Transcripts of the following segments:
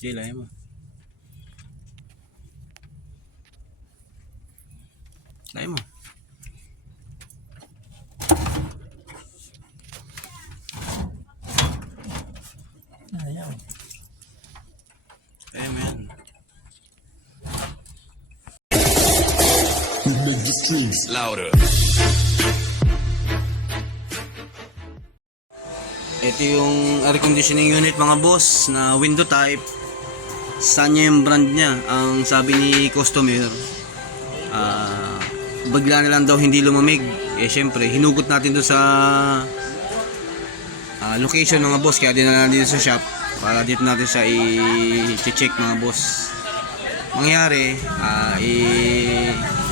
Sige, layan mo. Layan mo. Ayaw. Layan mo yan. Make the streets louder. Ito yung air conditioning unit mga boss na window type. Sanya yung brand niya. Ang sabi ni customer, bigla na lang daw hindi lumamig. Eh syempre, hinugot natin doon sa location mga boss. Kaya dinala natin dito sa shop para dito natin siya i-check mga boss. Mangyari,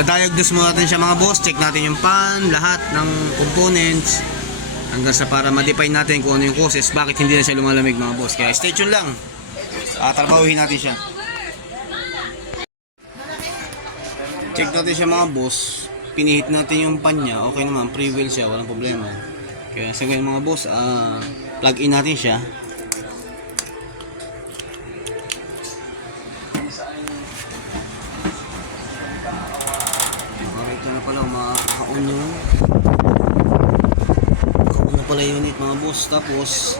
dadiagnose mo natin siya mga boss. Check natin yung pan, lahat ng components. Hanggang sa para ma-define natin kung ano yung causes, bakit hindi na siya lumalamig mga boss. Kaya stay tuned lang. Trabahuhin natin siya. Check natin siya mga boss. Pinihit natin yung pan niya. Okay naman, pre-wheel siya, walang problema. Kaya sa ganyan mga boss, plug in natin siya. Makikita na pala makaka-on yun. Pala unit mga boss, tapos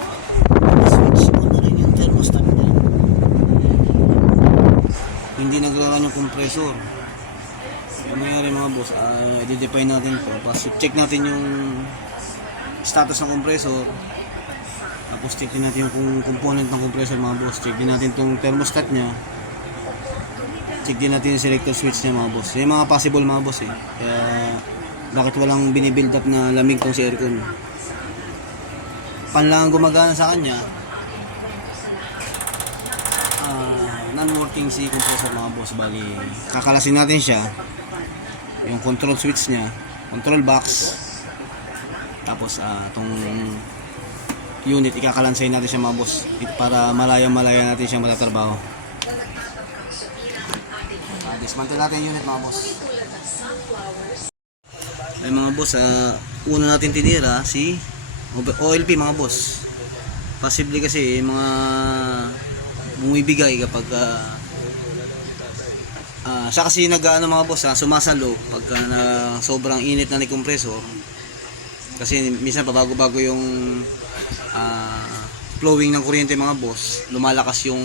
switch on na rin yung thermostat niya. Hindi nagraran yung compressor. Yung nangyari mga boss, i-define natin ito, tapos check natin yung status ng compressor, tapos check din natin yung component ng compressor mga boss, check din natin itong thermostat nya, check din natin yung selector switch nya mga boss. Yung mga possible mga boss kaya bakit walang binibuild up na lamig tong si aircon. Pan lang gumagana sa kanya, non-working si compressor mga boss. Bali, kakalasin natin siya, yung control switch nya, control box, tapos itong unit ikakalansay natin siya mga boss para malaya natin siya matatrabaho. Dismantle natin yung unit mga boss. Ay mga boss, una natin tinira si OLP mga boss. Possibly kasi mga bumibigay kapag siya kasi nag-ano mga boss, sumasalo pagka sobrang init na ni compressor. Kasi minsan pabago-bago yung flowing ng kuryente mga boss. Lumalakas yung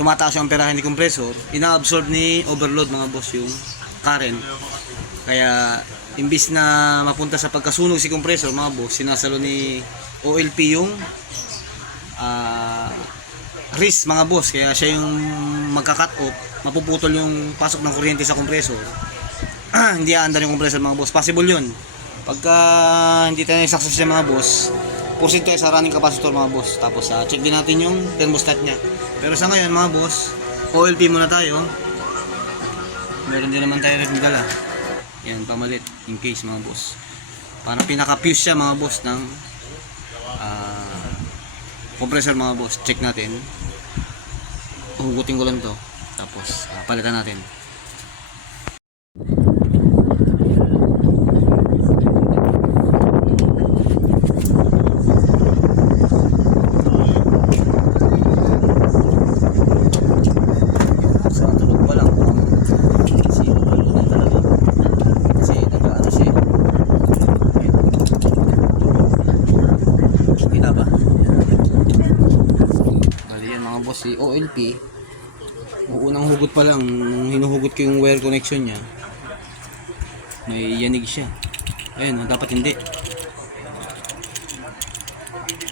tumataas yung amperahe ni compressor, ina-absorb ni overload mga boss yung current. Kaya imbis na mapunta sa pagkasunog si compressor mga boss, sinasalo ni OLP yung wrist mga boss. Kaya siya yung magka-cut off, mapuputol yung pasok ng kuryente sa compressor. Hindi aandar yung compressor mga boss. Possible yun. Pagka hindi tayo success siya mga boss, pusin tayo sa running capacitor mga boss. Tapos check din natin yung thermostat nya. Pero sa ngayon mga boss, OLP muna tayo. Meron din naman tayo rin dala. Yan, pamalit in case mga boss. Para pinaka-fuse siya mga boss ng compressor mga boss. Check natin. Hugutin ko lang to. Tapos palitan natin. Si OLP, unang hugot pa lang, hinuhugot ko yung wire connection nya, may yanig siya. Ayun, dapat hindi.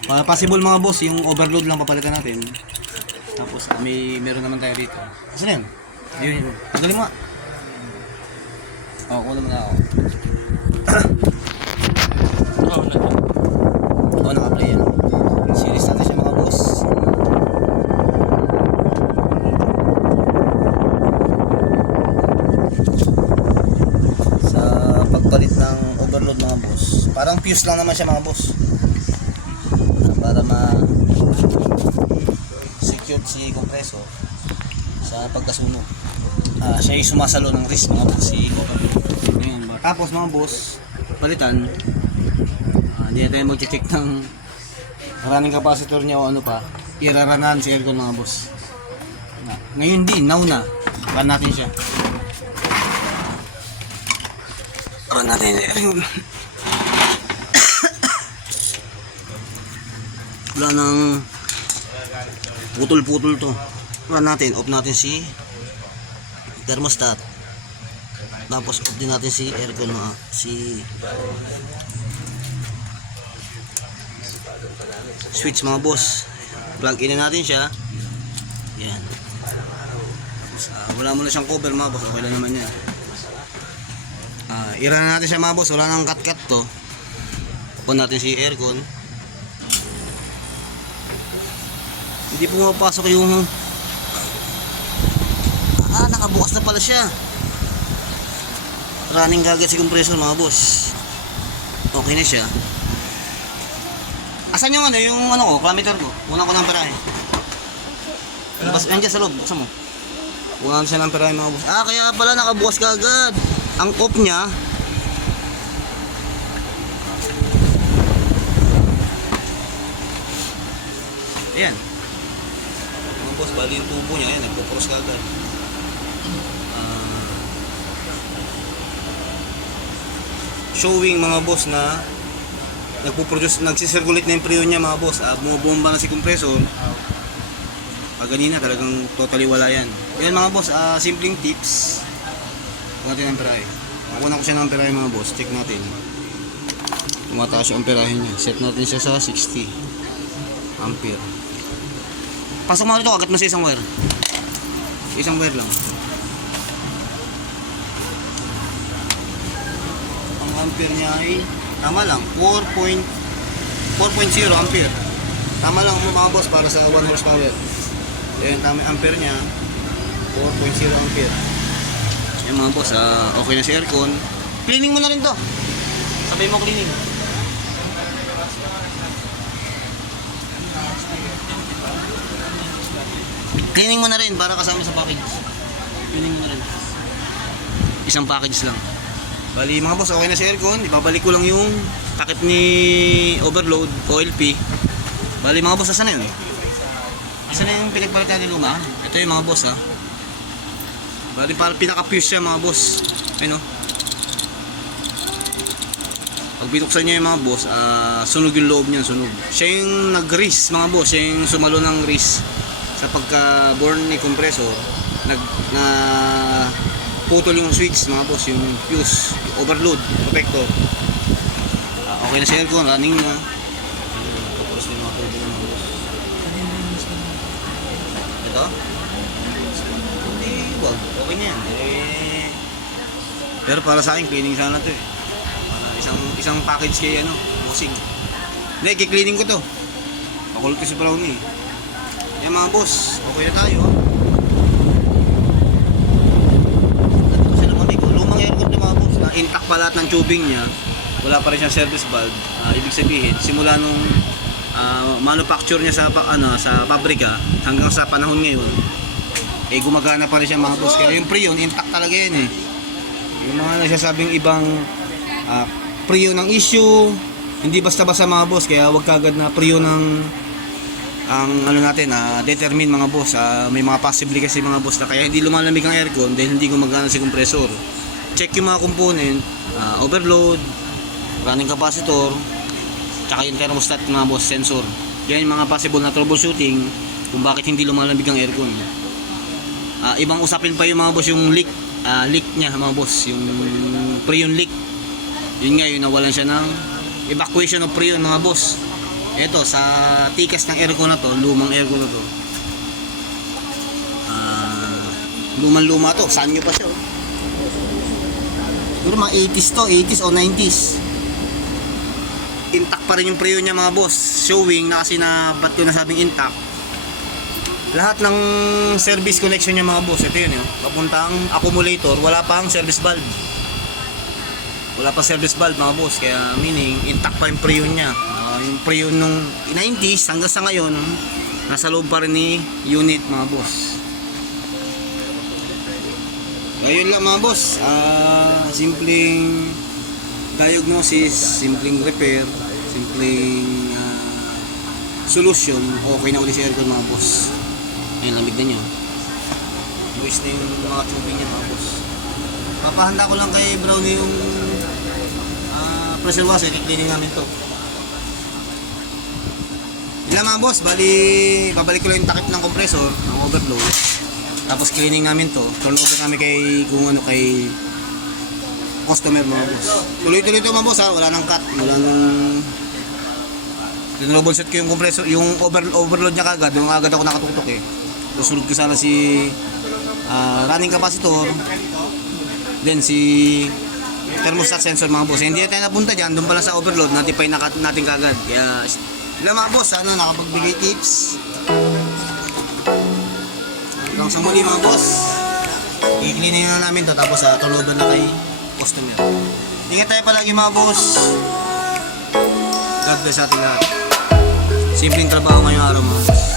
Possible mga boss, yung overload lang papalitan natin. Tapos meron naman tayo dito. Kasi na yun? Ayun, pagaling mo nga. Kuha naman ako. Naka-play yan. Series natin siya mga boss. Palit ng overload mga boss, parang fuse lang naman siya mga boss, para ma-secure si compressor sa pagkasunog. Siya yung sumasalo ng wrist mga boss, si overload. Ayan, tapos mga boss, palitan, hindi na tayo mag-check ng running capacitor niya o ano pa. iraranan si aircon mga boss. Ngayon din, now na. Run natin siya. Run natin. Wala nang putol-putol to. Run natin, off natin si thermostat. Tapos off din natin si aircon si switch mga boss. Plug in na natin siya. Yan. Tapos, wala muna siyang cover mga boss. Okay lang naman yan. Ira na natin siya mga boss. Wala nang cut-cut to. On natin si aircon. Hindi pumapasok yung nakabukas na pala siya. Running kagad si compressor mga boss. Okay na siya. Asan yung ko, parameter ko? Una ko ng perahe. Labas, yan dyan sa loob, buksan mo. Una siya ng perahe mga boss. Kaya pala nakabukas kagad. Ang off niya, ayan. Mga boss, bali yung tubo niya, ayan, nagpo-cross kagad. Showing mga boss na nagsisirculate na yung preon niya mga boss. Bumabomba na si compressor. Ganina talagang totally wala yan. Yan mga boss, simpleng tips. Huwag natin ang perahe. Makuha ko siya ng perahe mga boss. Check natin. Tumataas yung perahe niya. Set natin siya sa 60 ampere. Pasok mo rito, agad mo sa isang wire. Isang wire lang. Ang ampere niya ay tama lang, 4.0 ampere. Tama lang mga boss para sa 1 horsepower. Ayan, tama yung ampere niya, 4.0 ampere. Ayan mga boss, okay na si aircon. Cleaning mo na rin to. Sabay mo cleaning. Cleaning mo na rin para kasama sa package. Cleaning mo na rin. Isang package lang. Bali mga boss, okay na si aircon. Ibabalik ko lang yung takip ni overload, OLP. Bali mga boss, asan na yun? Asan na yung pinagpalit natin luma? Ito yung mga boss ha. Bali parang pinaka-fuse siya mga boss. Ayun o. Pag binuksan niya yung mga boss, sunog yung loob niya, sunog. Siya yung nag-grease mga boss. Siya yung sumalo ng grease sa pagka-burn ni compressor. Putol yung switch mga boss, yung fuse, yung overload, protector. Okay na si aircon, running na. Tapos yung mga turbo mga boss. Ito? Hindi ba? Okay na yan. Pero para sa akin, cleaning sana to eh. Isang package kay bossing. Hindi, kikleaning ko to. Pakulot ko si Brownie. Yan mga boss, okay na tayo. Intact pa lahat ng tubing niya, wala pa rin siyang service valve. Ibig sabihin, simula nung manufacture niya sa pabrika hanggang sa panahon ngayon, gumagana pa rin siya mga boss. Kaya yung preon, intact talaga yan eh. Yung mga nagsasabing ibang preon ng issue, hindi basta-basta mga boss. Kaya wag kagad na preon ng determine mga boss. May mga possibly kasi mga boss na kaya hindi lumalamig ang aircon dahil hindi gumagana si compressor. Check yung mga component, overload, running capacitor, tsaka yung thermostat mga boss, sensor. Yan yung mga possible na troubleshooting kung bakit hindi lumalamig ang aircon. Ibang usapin pa yung mga boss, yung leak niya mga boss, yung preon leak. Yun nga, yung nawalan siya ng evacuation of preon mga boss. Ito, sa tikas ng aircon na to, lumang aircon na to. Lumang-luma to, saan nyo pa siya Siguro mga 80s to, 80s o 90s. Intact pa rin yung preon niya mga boss. Showing na kasi ba't ko nasabing intact. Lahat ng service connection niya mga boss, ito yun papuntang accumulator, wala pang service valve. Wala pa service valve mga boss, kaya meaning intact pa yung preon niya. Yung preon nung 90s hanggang sa ngayon, nasa loob pa rin ni unit mga boss. Ayun lang mga boss, simpleng diagnosis, simpleng repair, simpleng solution, okay na ulit si aircon mga boss. Ayun, lamig na nyo. Moist na yung mga tubing niya mga boss. Papahanda ko lang kay Brownie yung pressure washer, i-cleaning namin to. Yun lang mga boss, bali babalik ko lang yung takip ng compressor, ng overflow. Tapos cleaning namin to, turn over namin kay kung ano kay customer mga boss. Tuloy-tuloy ito mga boss ha, wala nang cut, wala nang tinrouble set ko yung compressor, yung overload niya kagad, nung agad ako nakatutok eh. Susunod ko sana si running capacitor, then si thermostat sensor mga boss. Hindi tayo napunta dyan, doon pala sa overload, natin natin kagad. Kaya ilang mga boss, sana nakapagbigay tips. Hanggang sa muli mga boss, i-cleaning na namin to tapos turnover na kay customer. Ingat tayo palagi mga boss. God bless ating lahat. Simpleng trabaho ngayong araw mga boss.